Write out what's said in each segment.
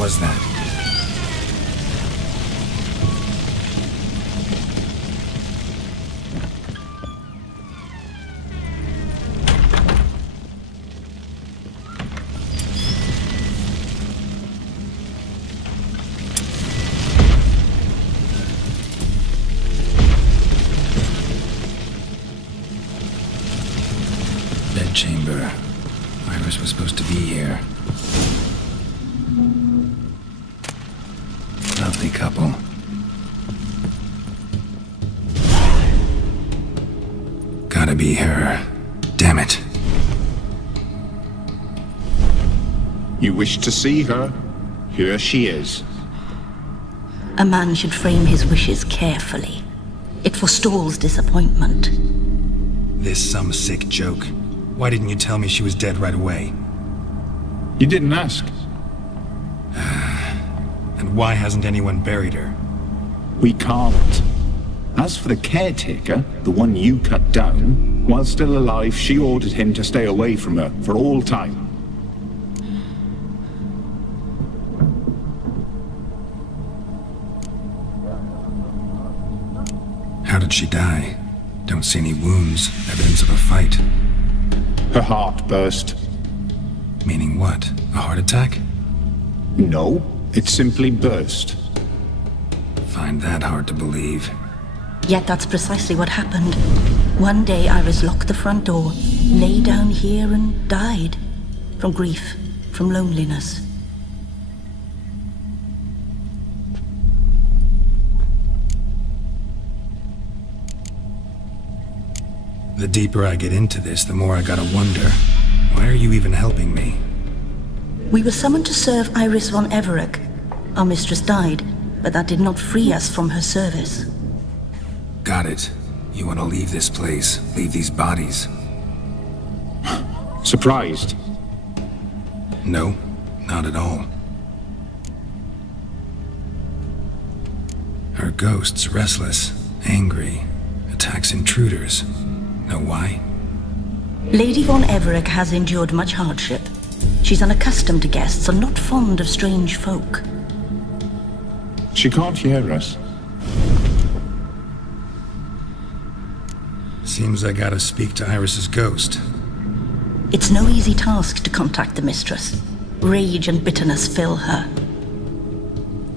was that? Chamber. Iris was supposed to be here. Lovely couple. Gotta be her. Damn it. You wish to see her? Here she is. A man should frame his wishes carefully. It forestalls disappointment. This some sick joke. Why didn't you tell me she was dead right away? You didn't ask. And why hasn't anyone buried her? We can't. As for the caretaker, the one you cut down, while still alive, she ordered him to stay away from her for all time. How did she die? Don't see any wounds, evidence of a fight. Her heart burst. Meaning what? A heart attack? No, it simply burst. Find that hard to believe. Yet that's precisely what happened. One day Iris locked the front door, lay down here and died. From grief, from loneliness. The deeper I get into this, the more I gotta wonder. Why are you even helping me? We were summoned to serve Iris von Everec. Our mistress died, but that did not free us from her service. Got it. You want to leave this place, leave these bodies? Surprised? No, not at all. Her ghost's restless, angry, attacks intruders. Know why? Lady von Everec has endured much hardship. She's unaccustomed to guests and not fond of strange folk. She can't hear us. Seems I gotta speak to Iris's ghost. It's no easy task to contact the mistress. Rage and bitterness fill her.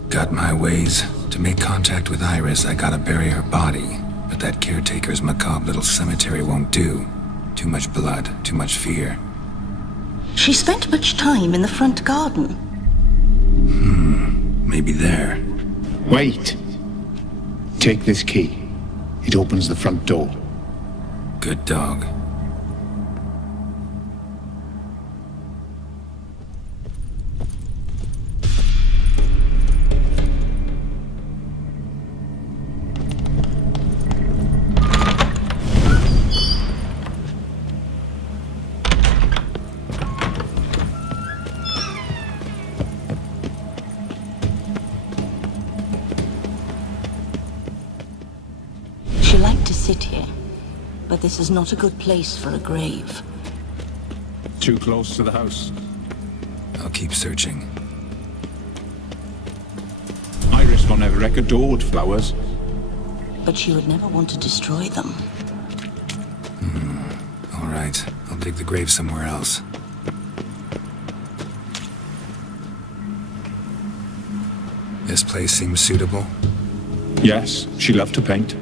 Got my ways. To make contact with Iris, I gotta bury her body. But that caretaker's macabre little cemetery won't do. Too much blood, too much fear. She spent much time in the front garden. Maybe there. Wait. Take this key. It opens the front door. Good dog. She liked to sit here, but this is not a good place for a grave. Too close to the house. I'll keep searching. Iris von Everec adored flowers. But she would never want to destroy them. All right, I'll dig the grave somewhere else. This place seems suitable. Yes, she loved to paint.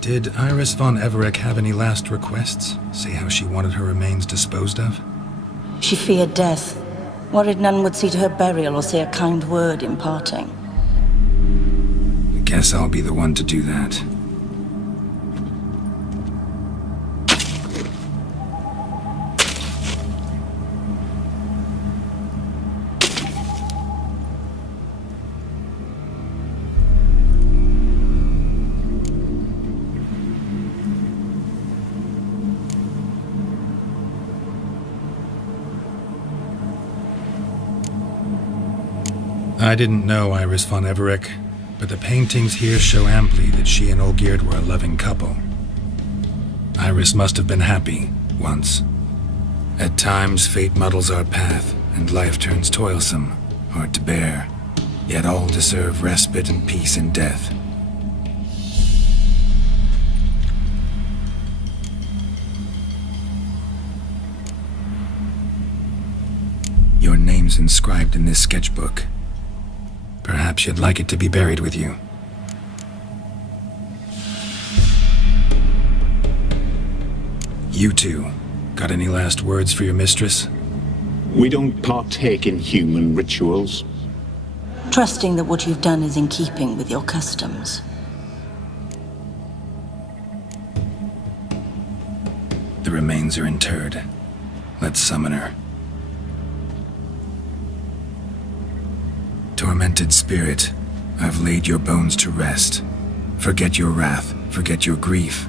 Did Iris von Everec have any last requests? Say how she wanted her remains disposed of? She feared death, worried none would see to her burial or say a kind word in parting. Guess I'll be the one to do that. I didn't know Iris von Everec, but the paintings here show amply that she and Olgierd were a loving couple. Iris must have been happy, once. At times, fate muddles our path, and life turns toilsome, hard to bear. Yet all deserve respite and peace in death. Your name's inscribed in this sketchbook. Perhaps you'd like it to be buried with you. You two, got any last words for your mistress? We don't partake in human rituals. Trusting that what you've done is in keeping with your customs. The remains are interred. Let's summon her. Tormented spirit, I've laid your bones to rest. Forget your wrath, forget your grief.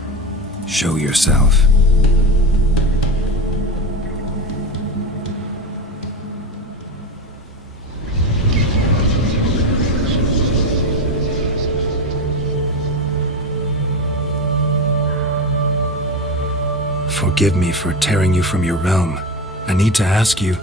Show yourself. Forgive me for tearing you from your realm. I need to ask you.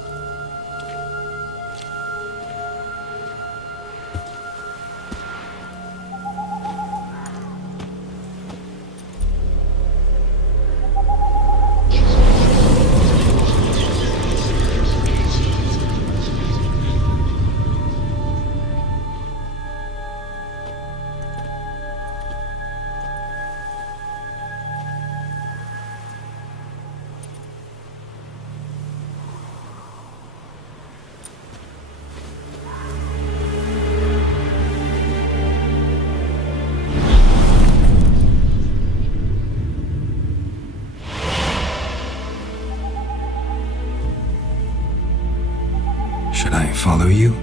Should I follow you?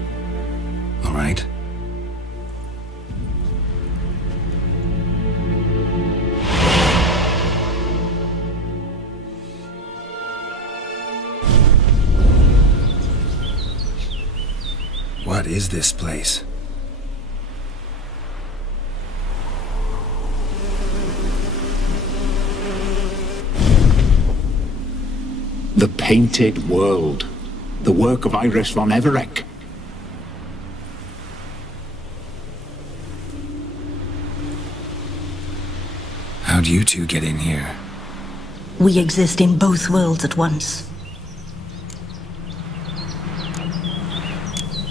All right. What is this place? The Painted World. The work of Iris von Everec. How'd you two get in here? We exist in both worlds at once.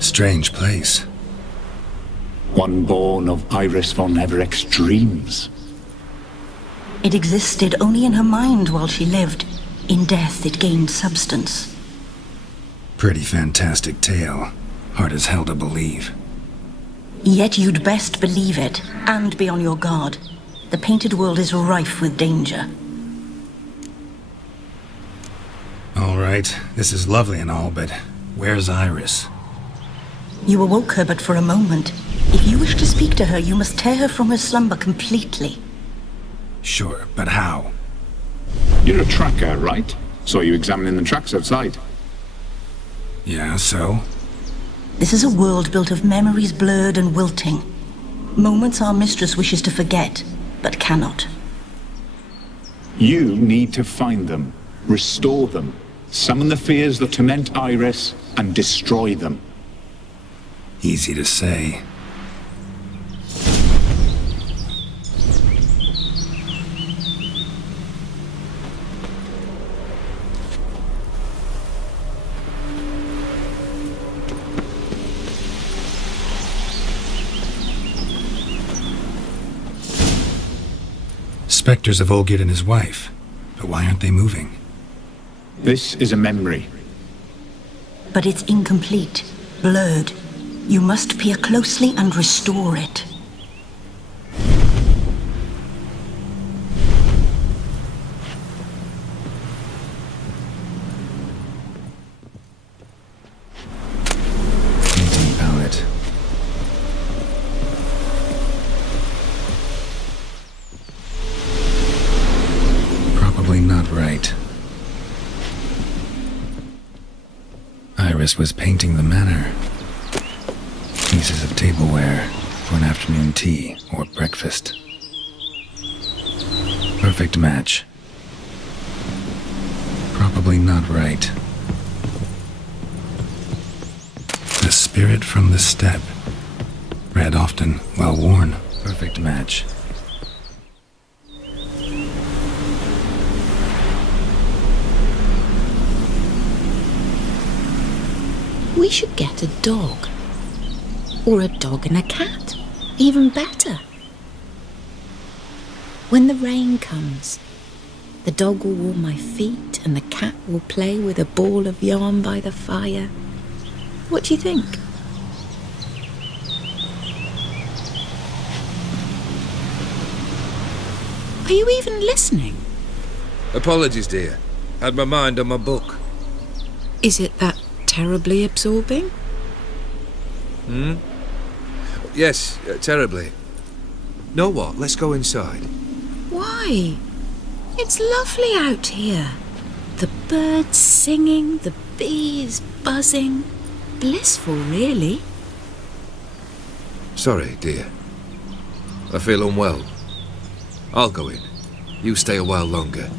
Strange place. One born of Iris von Everec's dreams. It existed only in her mind while she lived. In death, it gained substance. Pretty fantastic tale. Hard as hell to believe. Yet you'd best believe it, and be on your guard. The Painted World is rife with danger. All right, this is lovely and all, but where's Iris? You awoke her but for a moment. If you wish to speak to her, you must tear her from her slumber completely. Sure, but how? You're a tracker, right? Saw you examining the tracks outside. Yeah, so? This is a world built of memories blurred and wilting. Moments our mistress wishes to forget, but cannot. You need to find them, restore them, summon the fears that torment Iris, and destroy them. Easy to say. Spectres of Olgierd and his wife. But why aren't they moving? This is a memory. But it's incomplete, blurred. You must peer closely and restore it. Painting palette. Probably not right. Iris was painting the manor. Pieces of tableware for an afternoon tea or breakfast. Perfect match. Probably not right. Spirit from the steppe. Red often, well worn. Perfect match. We should get a dog. Or a dog and a cat. Even better. When the rain comes, the dog will warm my feet and the cat will play with a ball of yarn by the fire. What do you think? Are you even listening? Apologies, dear. Had my mind on my book. Is it that terribly absorbing? Yes, terribly. Know what? Let's go inside. Why? It's lovely out here. The birds singing, the bees buzzing. Blissful, really. Sorry, dear. I feel unwell. I'll go in. You stay a while longer.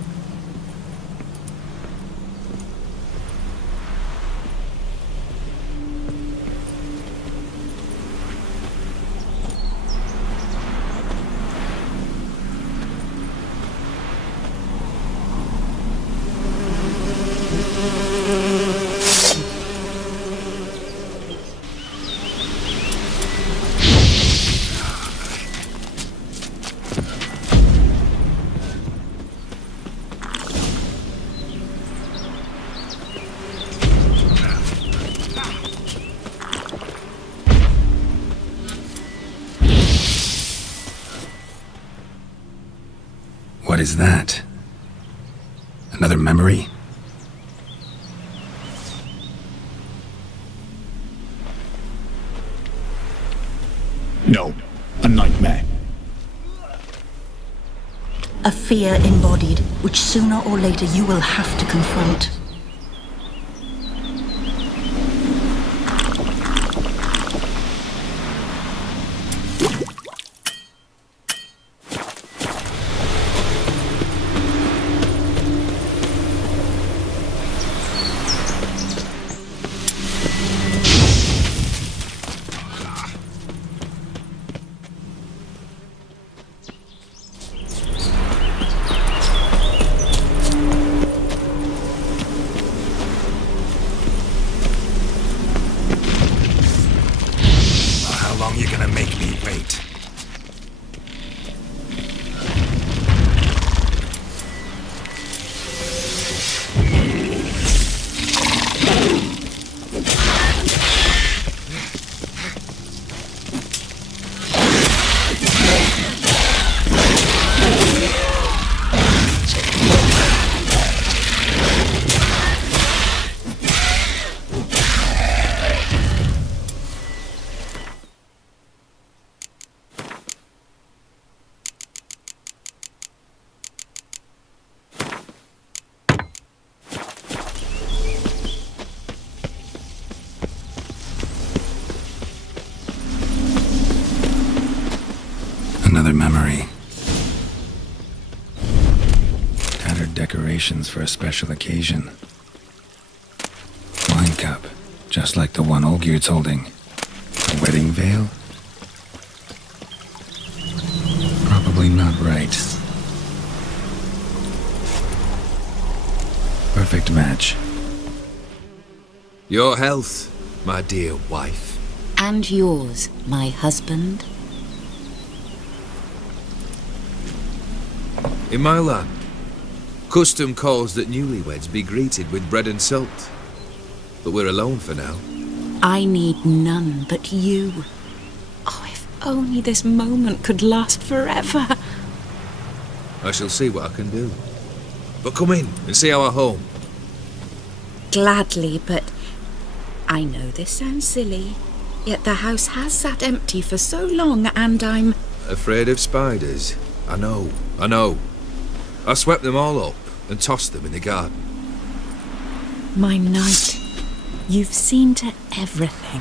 What is that? Another memory? No, a nightmare. A fear embodied, which sooner or later you will have to confront. How long you gonna make me wait? Another memory. Tattered decorations for a special occasion. Wine cup, just like the one Olgierd's holding. A wedding veil? Probably not right. Perfect match. Your health, my dear wife. And yours, my husband. In my land, custom calls that newlyweds be greeted with bread and salt. But we're alone for now. I need none but you. Oh, if only this moment could last forever. I shall see what I can do. But come in and see our home. Gladly, but I know this sounds silly, yet the house has sat empty for so long and I'm... Afraid of spiders? I know. I swept them all up and tossed them in the garden. My knight, you've seen to everything.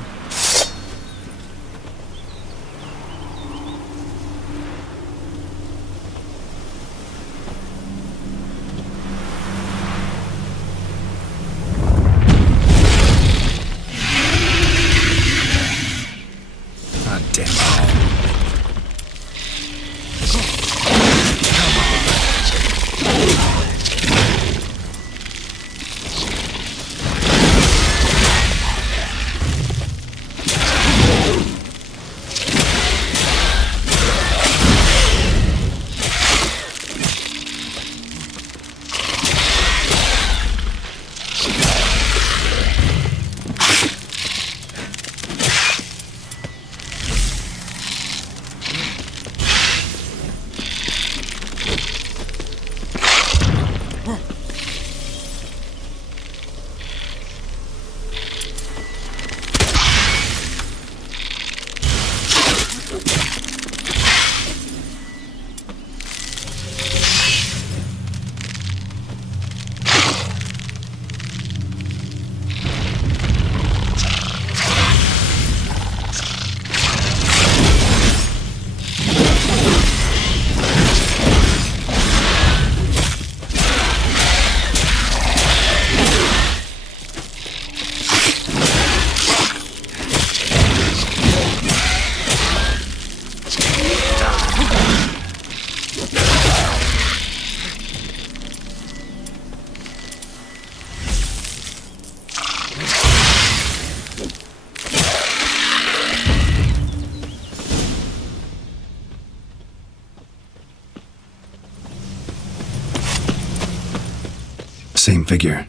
Same figure.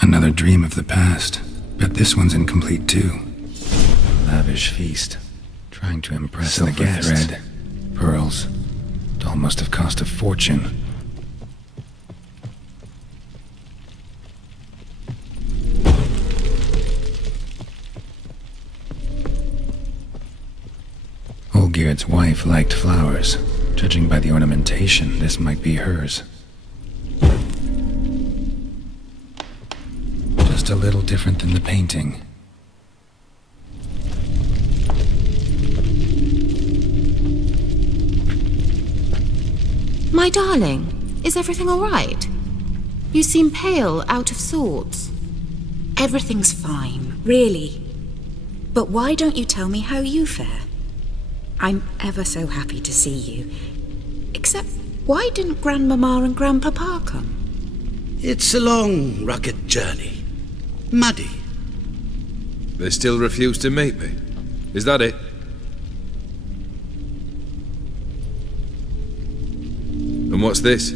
Another dream of the past. Bet this one's incomplete too. Lavish feast. Trying to impress the guests. Thread, pearls. Doll must have cost a fortune. Olgierd's wife liked flowers. Judging by the ornamentation, this might be hers. Just a little different than the painting. My darling, is everything all right? You seem pale, out of sorts. Everything's fine, really. But why don't you tell me how you fare? I'm ever so happy to see you. Except, why didn't Grandmama and Grandpapa come? It's a long, rugged journey. Muddy. They still refuse to meet me. Is that it? And what's this?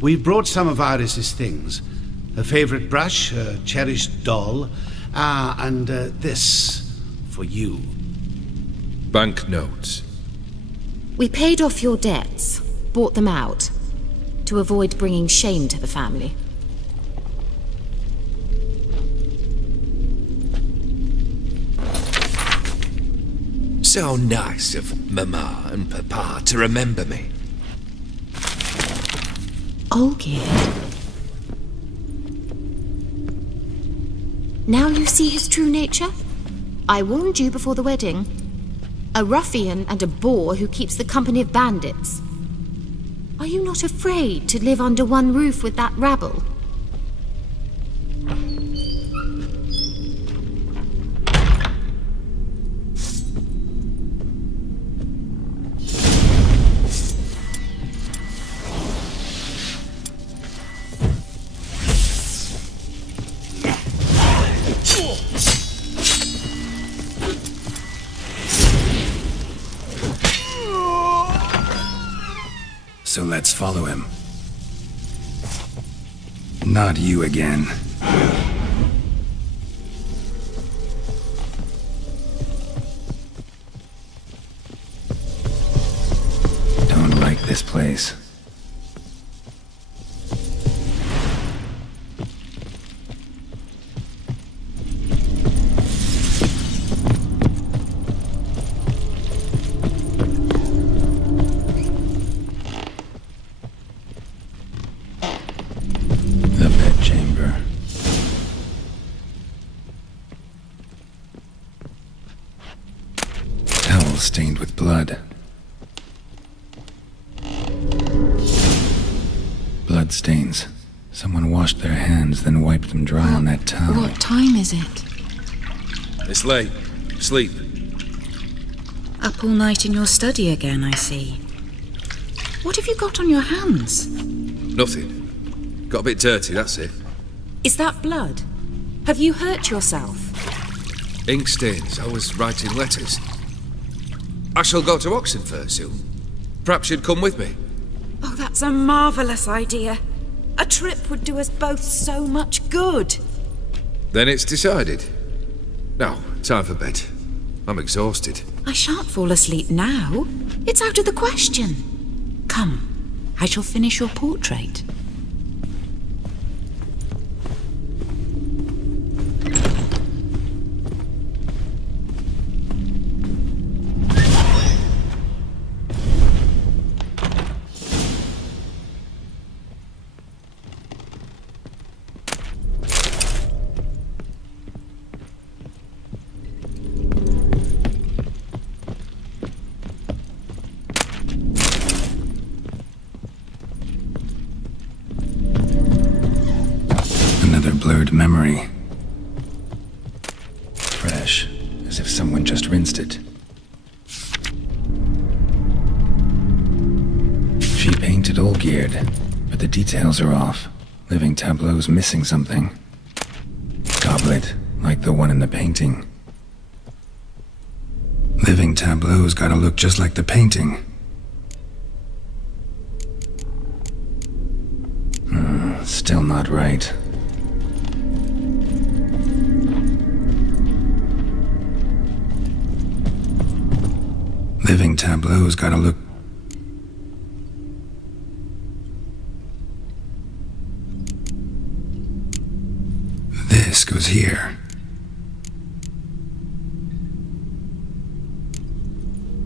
We brought some of Iris's things. Her favorite brush, her cherished doll, and this for you. Banknotes. We paid off your debts, bought them out, to avoid bringing shame to the family. So nice of Mama and Papa to remember me. Olgierd. Now you see his true nature? I warned you before the wedding. A ruffian and a boor who keeps the company of bandits. Are you not afraid to live under one roof with that rabble? So let's follow him. Not you again. Don't like this place. stained with blood. Blood stains. Someone washed their hands, then wiped them dry on that towel. What time is it? It's late. Sleep. Up all night in your study again, I see. What have you got on your hands? Nothing. Got a bit dirty, that's it. Is that blood? Have you hurt yourself? Ink stains. I was writing letters. I shall go to Oxenfurt soon. Perhaps you'd come with me. Oh, that's a marvellous idea. A trip would do us both so much good. Then it's decided. Now, time for bed. I'm exhausted. I shan't fall asleep now. It's out of the question. Come, I shall finish your portrait. Another blurred memory. Fresh, as if someone just rinsed it. She painted Olgierd, but the details are off. Living tableau's missing something. Goblet, like the one in the painting. Living tableau's gotta look just like the painting. Still not right. Living tableau's gotta look... This goes here.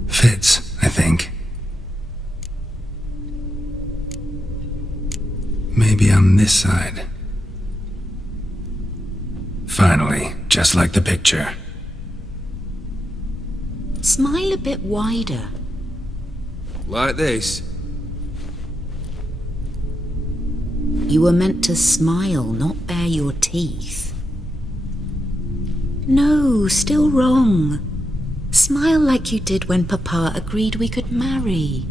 Fits, I think. Maybe on this side. Finally, just like the picture. Smile a bit wider. Like this? You were meant to smile, not bare your teeth. No, still wrong. Smile like you did when Papa agreed we could marry.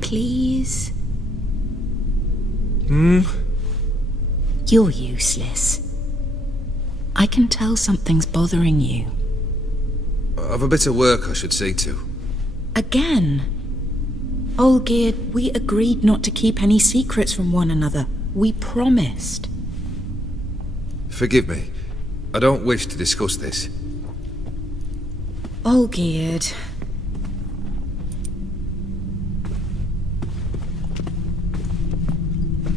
Please? You're useless. I can tell something's bothering you. I've a bit of work I should see to. Again? Olgierd, we agreed not to keep any secrets from one another. We promised. Forgive me. I don't wish to discuss this. Olgierd.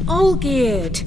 Olgierd!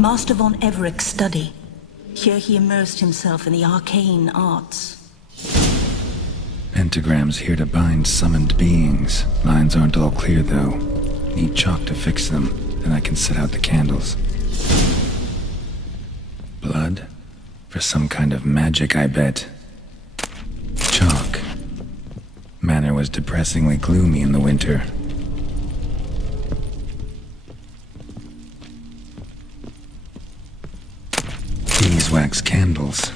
Master von Everek's study. Here he immersed himself in the arcane arts. Pentagrams here to bind summoned beings. Lines aren't all clear, though. Need chalk to fix them, then I can set out the candles. Blood? For some kind of magic, I bet. Chalk. Manor was depressingly gloomy in the winter. Beeswax candles.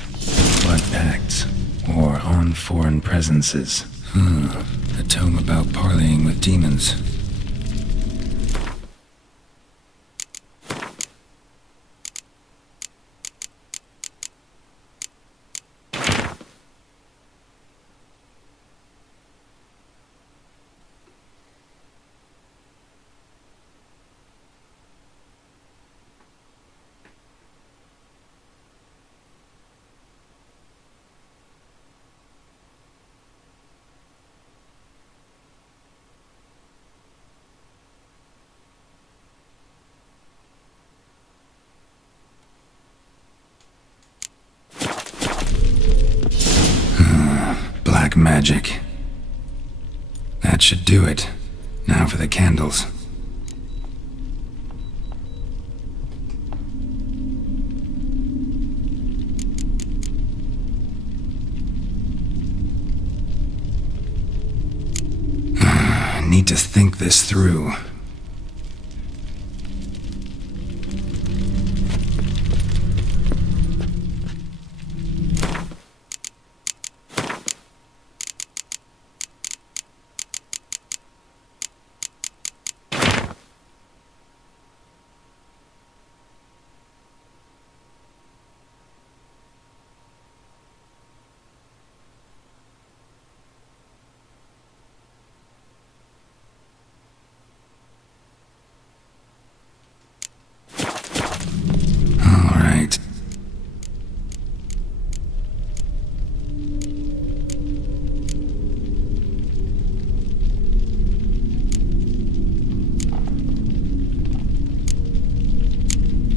Blood pacts. or on foreign presences. A tome about parleying with demons. Black magic. That should do it. Now for the candles. I need to think this through.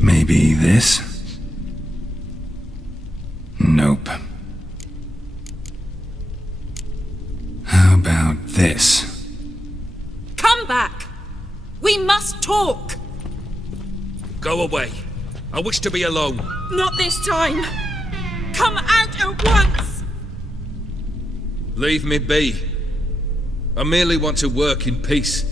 Maybe this? Nope. How about this? Come back! We must talk! Go away. I wish to be alone. Not this time! Come out at once! Leave me be. I merely want to work in peace.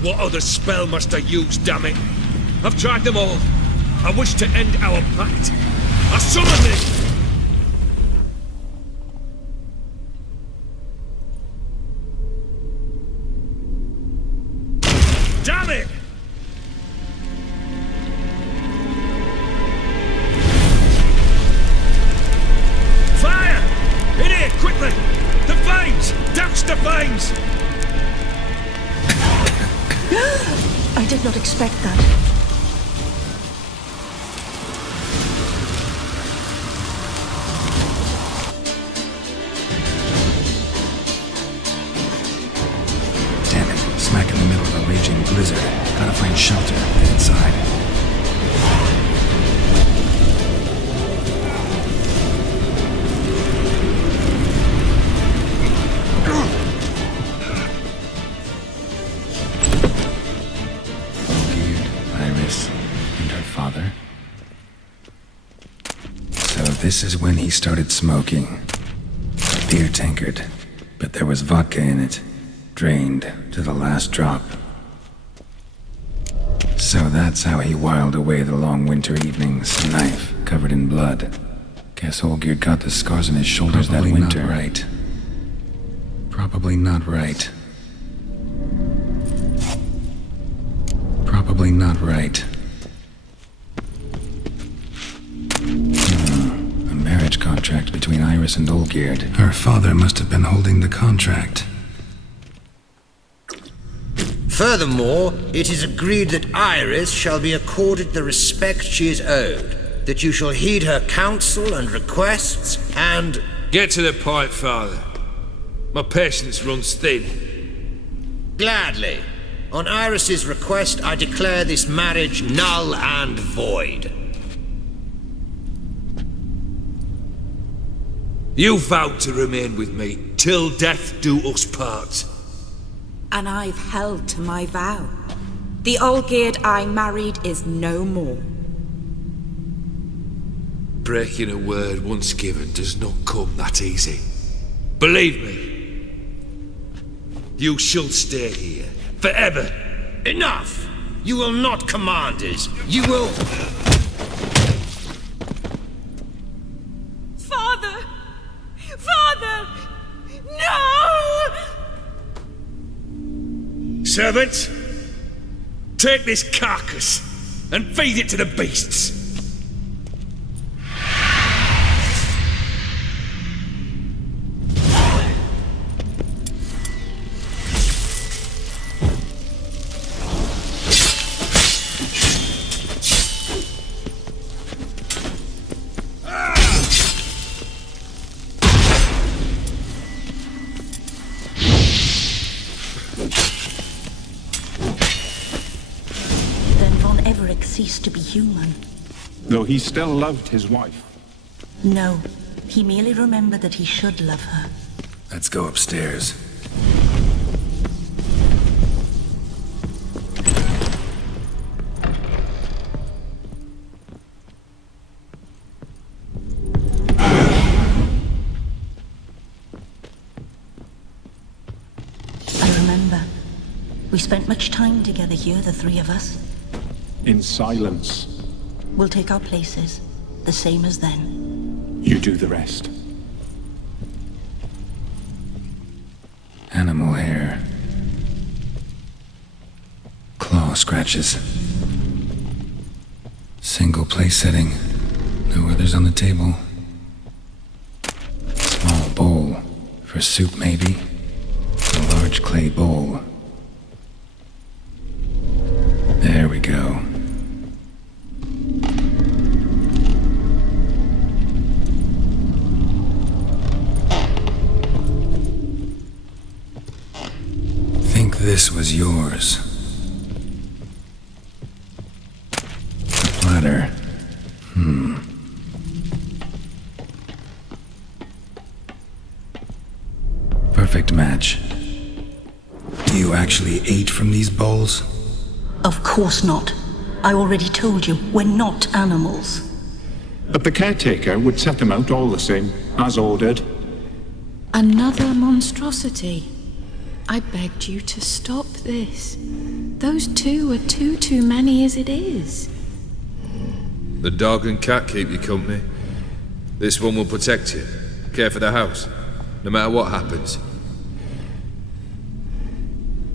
What other spell must I use, damn it? I've tried them all. I wish to end our pact. I summon thee! Damn it! Fire! In here, quickly! The veins! Douse the veins! I did not expect that. Damn it, smack in the middle of a raging blizzard. Gotta find shelter, get inside. This is when he started smoking. Beer tankard, but there was vodka in it, drained to the last drop. So that's how he whiled away the long winter evenings, knife covered in blood. Guess Olgierd got the scars on his shoulders that winter. Not right. Probably not right. Probably not right. Marriage contract between Iris Iris and Olgierd. Her father must have been holding the contract. Furthermore, it is agreed that Iris shall be accorded the respect she is owed, that you shall heed her counsel and requests, and... Get to the point, Father. My patience runs thin. Gladly. On Iris's request, I declare this marriage null and void. You vowed to remain with me till death do us part. And I've held to my vow. The Olgierd I married is no more. Breaking a word once given does not come that easy. Believe me. You shall stay here. Forever. Enough! You will not command us. You will... Father! Father! No! Servants, take this carcass and feed it to the beasts. Ceased to be human. Though he still loved his wife. No, he merely remembered that he should love her. Let's go upstairs. I remember. We spent much time together here, the three of us. In silence. We'll take our places, the same as then. You do the rest. Animal hair. Claw scratches. Single place setting. No others on the table. Small bowl. For soup, maybe. A large clay bowl. There we go. Think this was yours. The platter. Perfect match. You actually ate from these bowls? Of course not. I already told you, we're not animals. But the caretaker would set them out all the same, as ordered. Another monstrosity. I begged you to stop this. Those two are too many as it is. The dog and cat keep you company. This one will protect you, care for the house, no matter what happens.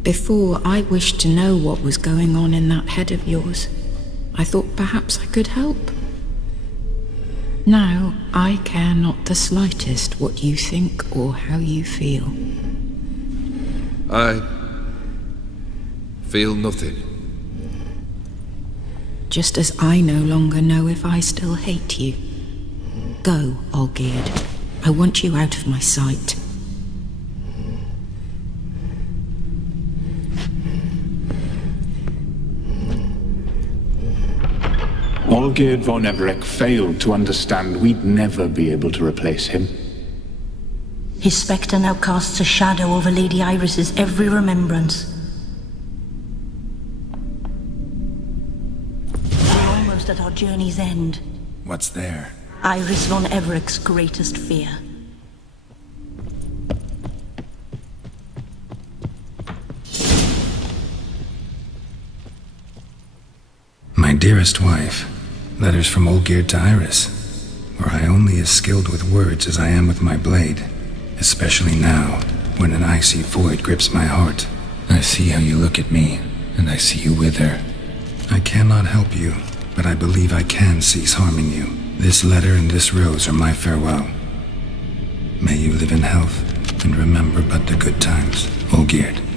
Before, I wished to know what was going on in that head of yours. I thought perhaps I could help. Now, I care not the slightest what you think or how you feel. I feel nothing. Just as I no longer know if I still hate you. Go, Olgierd. I want you out of my sight. Olgierd von Everec failed to understand we'd never be able to replace him. His spectre now casts a shadow over Lady Iris's every remembrance. We're almost at our journey's end. What's there? Iris von Everec's greatest fear. My dearest wife, letters from Olgierd to Iris, were I only as skilled with words as I am with my blade, especially now, when an icy void grips my heart. I see how you look at me, and I see you wither. I cannot help you, but I believe I can cease harming you. This letter and this rose are my farewell. May you live in health and remember but the good times. Olgierd.